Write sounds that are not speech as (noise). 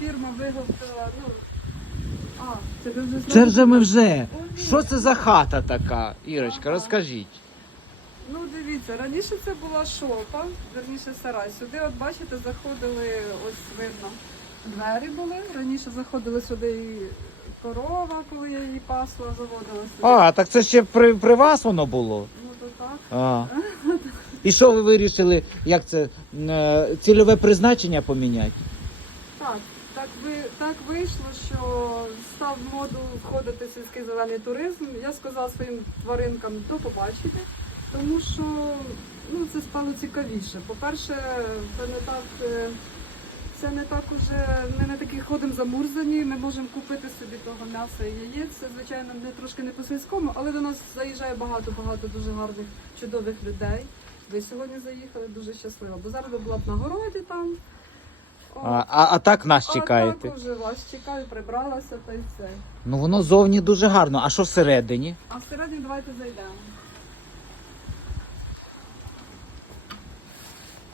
Фірма виготовила, ну. А, це ви вже Це вже ми вже. Що це за хата така, Ірочка, розкажіть. Ну, дивіться, раніше це була шопа, верніше сарай. Сюди, от бачите, заходили, ось видно, двері були. Раніше заходили сюди і корова, коли я її пасла, заводила сюди. А, так це ще при, при вас воно було. Ну то так. А. (laughs) І що ви вирішили, як це е, цільове призначення поміняти? Так, так ви так вийшло, що став в моду входити сільський зелений туризм. Я сказала своїм тваринкам до побачення, тому що ну це стало цікавіше. По-перше, це не так. е, Це не так уже ми не такі ходимо замурзані. Ми можемо купити собі того м'яса і яєць. Це, звичайно, не трошки не по сільському, але до нас заїжджає багато багато дуже гарних чудових людей. Ви сьогодні заїхали дуже щасливо, бо зараз була б на городі там. А, а, а так нас а чекаєте. так уже вас чекаю, прибралася та й все. Ну воно зовні дуже гарно. А що всередині? А всередині давайте зайдемо.